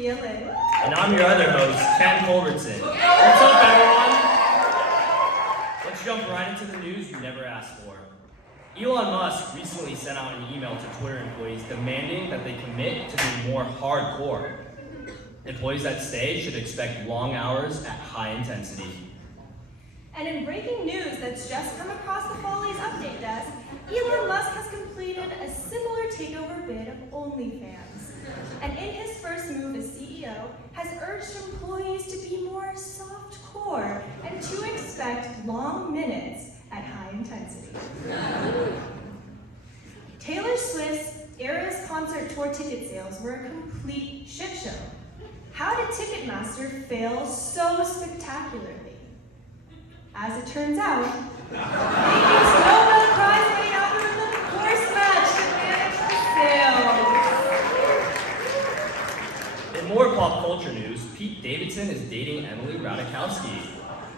Sophia Lynn. And I'm your other host, Ken Culbertson. What's up, everyone? Let's jump right into the news we never asked for. Elon Musk recently sent out an email to Twitter employees demanding that they commit to being more hardcore. Employees that stay should expect long hours at high intensity. And in breaking news that's just come across the Follies update desk, Elon Musk has completed a similar takeover bid of OnlyFans. And in his first move as CEO, has urged employees to be more soft-core and to expect long minutes at high intensity. Taylor Swift's Eras concert tour ticket sales were a complete shit show. How did Ticketmaster fail so spectacularly? As it turns out, they used Nobel Prize winning algorithm course match to manage the sales. In more pop culture news, Pete Davidson is dating Emily Ratajkowski.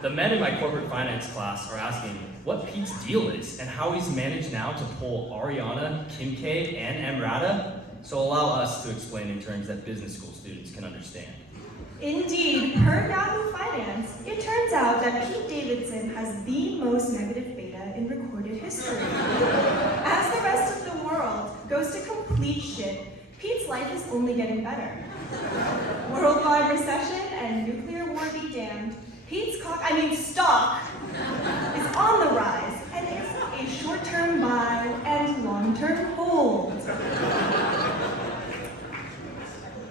The men in my corporate finance class are asking what Pete's deal is and how he's managed now to pull Ariana, Kim K, and Emrata. So allow us to explain in terms that business school students can understand. Indeed, per Yahoo Finance, it turns out that Pete Davidson has the most negative beta in recorded history. As the rest of the world goes to complete shit, Pete's life is only getting better. Worldwide recession and nuclear war be damned, Pete's stock is on the rise and is a short-term buy and long-term hold.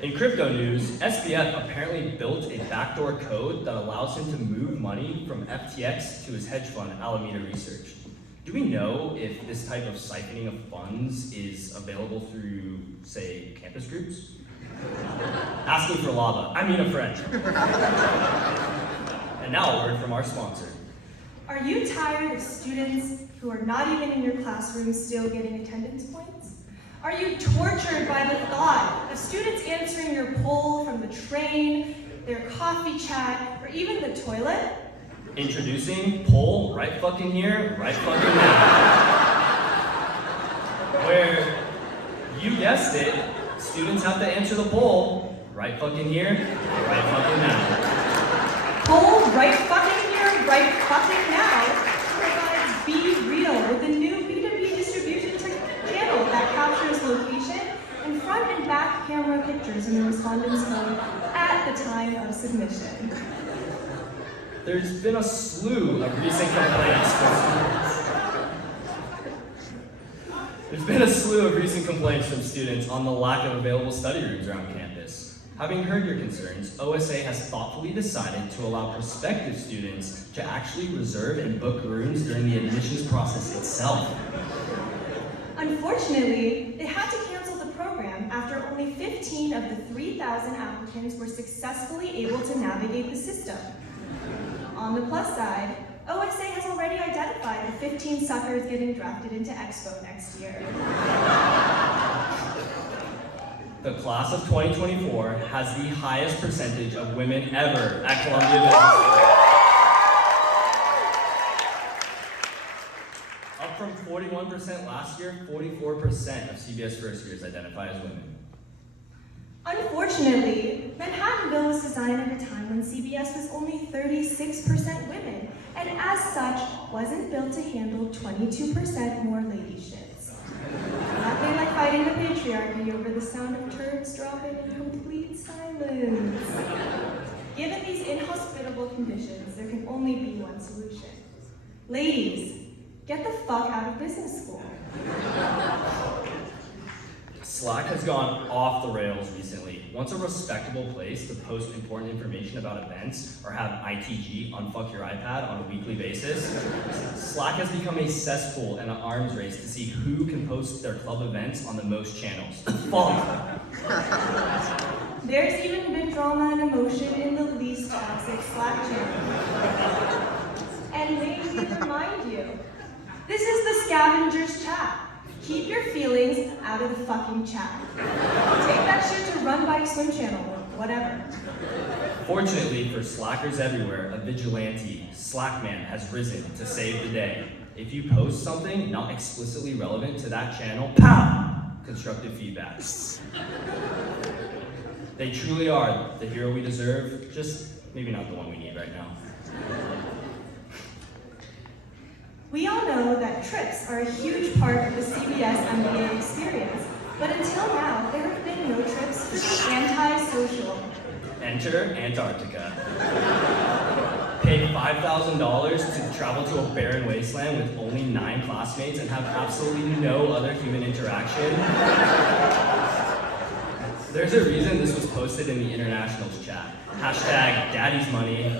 In crypto news, SBF apparently built a backdoor code that allows him to move money from FTX to his hedge fund, Alameda Research. Do we know if this type of siphoning of funds is available through, say, campus groups? Asking for lava, I mean a friend. And now a word from our sponsor. Are you tired of students who are not even in your classroom still getting attendance points? Are you tortured by the thought of students answering your poll from the train, their coffee chat, or even the toilet? Introducing poll right fucking here, right fucking now. Where, you guessed it, students have to answer the poll right fucking here, right fucking now. Poll right fucking here, right fucking now provides Be Real with a new B2B distribution channel that captures location and front and back camera pictures in the respondent's phone at the time of submission. There's been a slew of recent complaints from students on the lack of available study rooms around campus. Having heard your concerns, OSA has thoughtfully decided to allow prospective students to actually reserve and book rooms during the admissions process itself. Unfortunately, they had to cancel the program after only 15 of the 3,000 applicants were successfully able to navigate the system. On the plus side, OSA has already identified the 15 suckers getting drafted into Expo next year. The class of 2024 has the highest percentage of women ever at Columbia Business School. Up from 41% last year, 44% of CBS first years identify as women. Unfortunately, Manhattanville was designed at a time when CBS was only 36% women, and as such, wasn't built to handle 22% more lady shits. Nothing like fighting the patriarchy over the sound of turds dropping in complete silence. Given these inhospitable conditions, there can only be one solution. Ladies, get the fuck out of business school. Slack has gone off the rails recently. Once a respectable place to post important information about events or have ITG unfuck your iPad on a weekly basis, Slack has become a cesspool and an arms race to see who can post their club events on the most channels. Fuck. There's even been drama and emotion in the least toxic Slack channel. And may we remind you, this is the scavenger's chat. Keep your feelings out of the fucking chat. Take that shit to Run Bike Swim Channel or whatever. Fortunately for slackers everywhere, a vigilante, Slackman, has risen to save the day. If you post something not explicitly relevant to that channel, pow! Constructive feedback. They truly are the hero we deserve, just maybe not the one we need right now. We all know that trips are a huge part of the CBS MBA experience, but until now, there have been no trips for the antisocial. Enter Antarctica. Pay $5,000 to travel to a barren wasteland with only 9 classmates and have absolutely no other human interaction. There's a reason this was posted in the internationals chat. Hashtag daddy's money.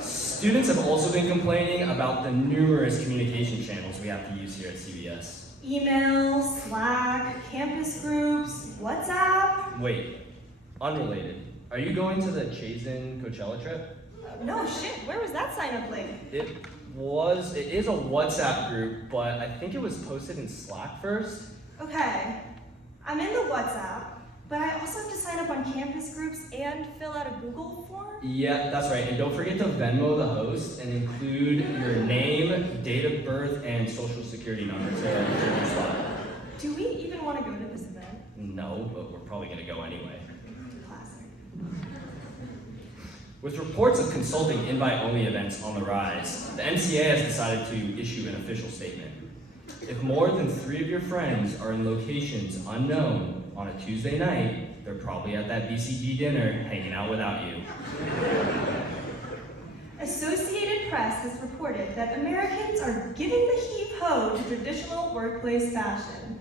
Students have also been complaining about the numerous communication channels we have to use here at CBS. Email, Slack, campus groups, WhatsApp. Wait, unrelated. Are you going to the Chazen Coachella trip? No shit, where was that sign-up link? It is a WhatsApp group, but I think it was posted in Slack first. Okay, I'm in the WhatsApp, but I also have to sign up on campus groups and fill out a Google form? Yeah, that's right. And don't forget to Venmo the host and include your name, date of birth, and social security number to reserve your slot. Do we even want to go to this event? No, but we're probably going to go anyway. Classic. With reports of consulting invite-only events on the rise, the MCA has decided to issue an official statement. If more than 3 of your friends are in locations unknown on a Tuesday night, they're probably at that BCG dinner hanging out without you. Associated Press has reported that Americans are giving the heave-ho to traditional workplace fashion.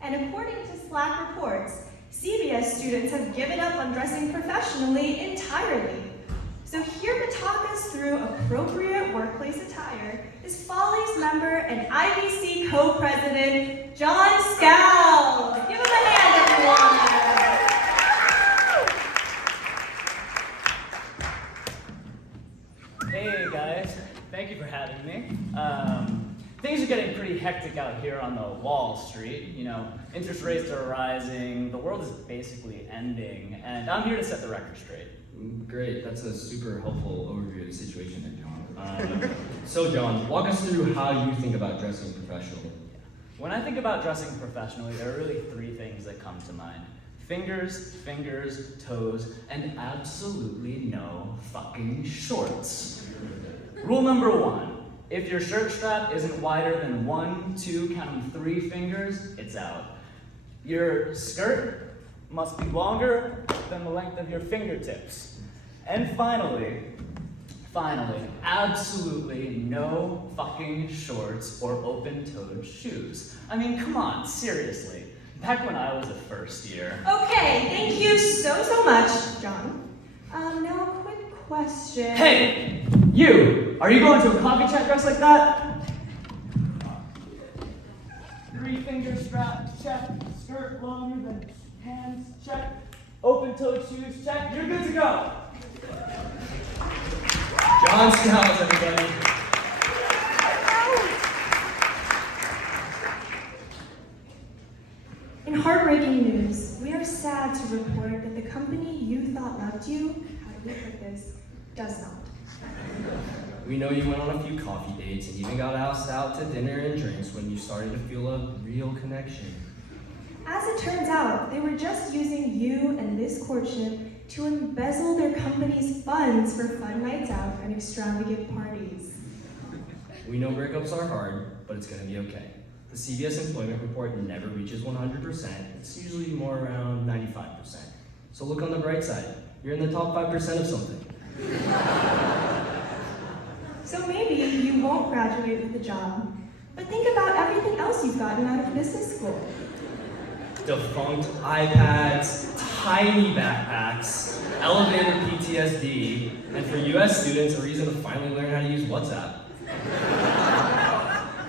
And according to Slack reports, CBS students have given up on dressing professionally entirely. So here to talk us through appropriate workplace attire is Follies member and IBC co-president, John Scowls. Give him a hand, everyone. Hey guys, thank you for having me. Things are getting pretty hectic out here on the Wall Street. You know, interest rates are rising, the world is basically ending, and I'm here to set the record straight. Great, that's a super helpful overview of the situation there, John. So John, walk us through how you think about dressing professionally. When I think about dressing professionally, there are really 3 things that come to mind. Fingers, toes, and absolutely no fucking shorts. Rule number 1, if your shirt strap isn't wider than 1, 2, counting 3 fingers, it's out. Your skirt must be longer than the length of your fingertips. And finally, absolutely no fucking shorts or open-toed shoes. I mean, come on, seriously. Back when I was a first year. Okay, thank you so much, John. Now a quick question. Hey, you! Are you going to a coffee chat dressed like that? 3-finger strap, check. Skirt longer than hands, check. Open-toed shoes, check. You're good to go. John Scowls, everybody. In heartbreaking news, we are sad to report that the company you thought loved you, how do we put this, does not. We know you went on a few coffee dates and even got asked out to dinner and drinks when you started to feel a real connection. As it turns out, they were just using you and this courtship to embezzle their company's funds for fun nights out and extravagant parties. We know breakups are hard, but it's gonna be okay. The CBS employment report never reaches 100%. It's usually more around 95%. So look on the bright side. You're in the top 5% of something. So maybe you won't graduate with a job, but think about everything else you've gotten out of business school. Defunct iPads, tiny backpacks, elevator PTSD, and for US students, a reason to finally learn how to use WhatsApp.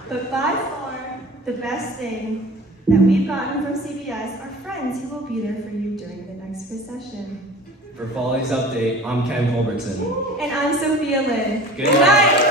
But by far, the best thing that we've gotten from CBS are friends who will be there for you during the next recession. For Follies Update, I'm Ken Culbertson. And I'm Sophia Lynn. Good night.